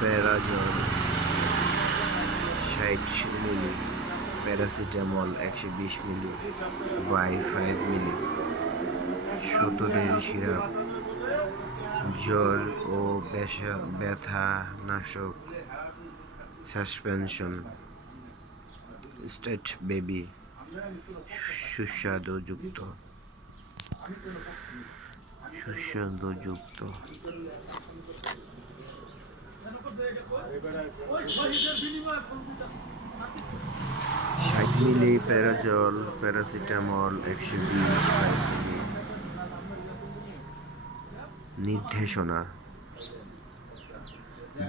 প্যারাজল, ষাট মিলি, প্যারাসিটামল একশো বিশ মিলি বাই ফাইভ মিলি সতরের সিরাপ জ্বর ও ব্যথা নাশক সাসপেনশন স্টেট বেবি সুস্বাদুযুক্ত। সুস্বাদুযুক্ত। ষাট মিলি প্যারাজল, প্যারাসিটামল, একশো বিশ নির্দেশনা।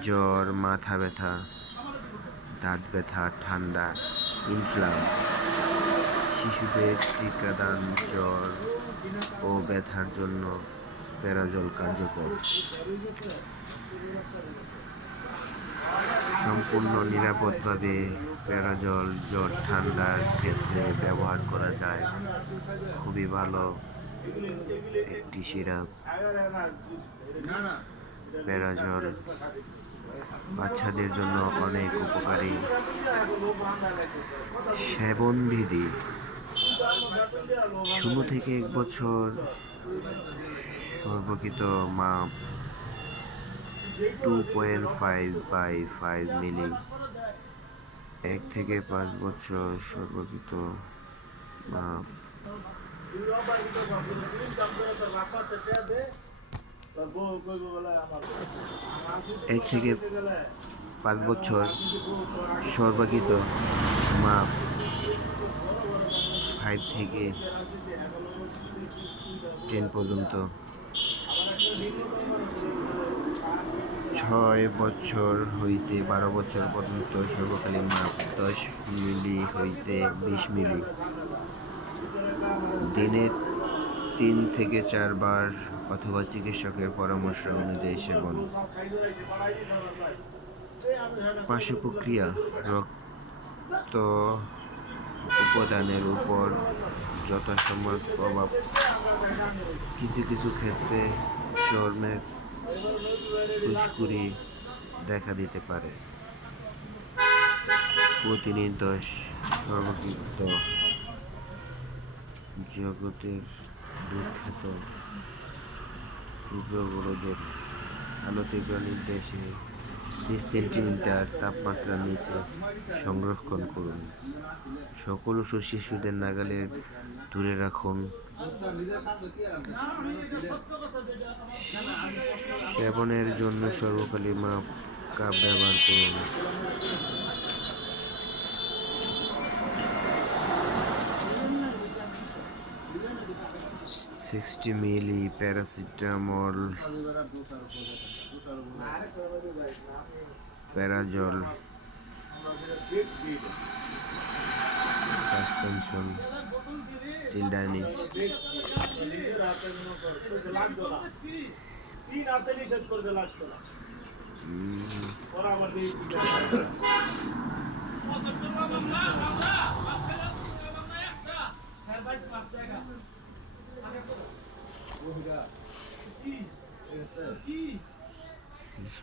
জ্বর, মাথা ব্যথা, দাঁত ব্যথা, ঠান্ডা ইনফ্লাম শিশুদের টিকাদান, জ্বর ও ব্যথার জন্য প্যারাজল কার্যকর। সম্পূর্ণ নিরাপদভাবে প্যারাজল, জ্বর, ঠান্ডার ক্ষেত্রে ব্যবহার করা যায়। খুবই ভালো একটি সিরাপ। প্যারাজল বাচ্চাদের জন্য অনেক উপকারী। সেবন বিধি শূন্য থেকে এক বছর সর্বকৃত মাপ two point five by five milli এক থেকে পাঁচ বছর সর্বকৃত মাপ। এক থেকে পাঁচ বছর সর্বাকিত মাপ। ফাইভ থেকে টেন পর্যন্ত। ছয় বছর হইতে বারো বছর পর্যন্ত সর্বকালীন মাপ দশ মিলি হইতে বিশ মিলি। দিনে তিন থেকে চারবার অথবা চিকিৎসকের পরামর্শ অনুযায়ী সেবন। পার্শ্ব প্রক্রিয়া, রক্ত উপাদানের উপর যথাসম্ভব প্রভাব। কিছু কিছু ক্ষেত্রে চর্মের ফুসকুড়ি দেখা দিতে পারে। প্রতিদিন সর্বকৃত জগতের বিখ্যাত তীব্র গোলযোগ। নির্দেশে তিরিশ সেন্টিমিটার তাপমাত্রার নিচে সংরক্ষণ করুন। সকল ওষুধ শিশুদের নাগালের দূরে রাখুন। সেবনের জন্য সর্বকালীন মাপ কাপ ব্যবহার করুন। Sixty milli paracetamol Parazol suspension করতে লাগতো না ওরা আবার দিয়ে সিক্স মিলি প্যারাসিটামল না যা লাগে এইবার ছিল তো বলুন। এই জিনিস দাম এটাই তো ভাই না লাগে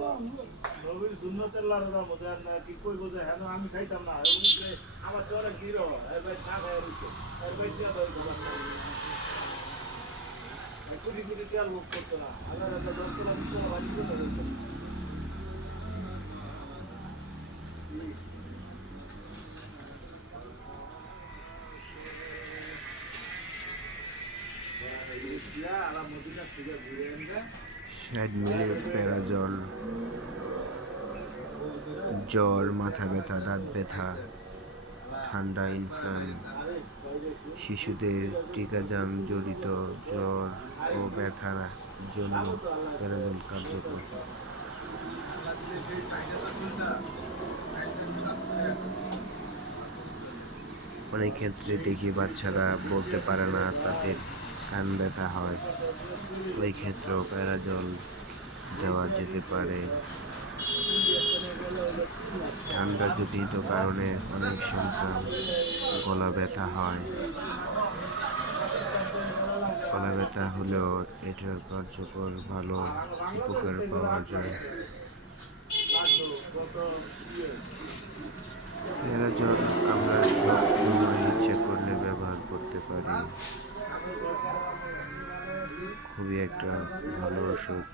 দাম। নবীর সুন্নতের লাড়ু দাম না কি কই বোঝে হ্যাঁ আমি খাইতাম না আমার জ্বরে কি রো এর ভাই না খাই রইছে এর ভাই দিয়া দাও দোকান কুড়ি কুড়ি তেল করতো না আল্লাহ ষাট মিলি প্যারাজল জ্বর, মাথা ব্যথা, দাঁত ব্যথা, ঠান্ডা ইনফ্লাম শিশুদের টিকাদান জড়িত জ্বর ও ব্যথার জন্য প্যারাজল কার্যকর। অনেক ক্ষেত্রে দেখি বাচ্চারা বলতে পারে না তাদের কান ব্যথা হয়। ওই ক্ষেত্রেও প্যারাজল দেওয়া যেতে পারে। ঠান্ডা জনিত কারণে অনেক সংখ্যা গলা ব্যথা হয়। গলা ব্যথা হলেও এটার কার্যকর ভালো উপকার পাওয়া যায়। প্যারাজল আমরা সব সময় ইচ্ছে করলে ব্যবহার করতে পারি। খুবই একটা ভালো ওষুধ।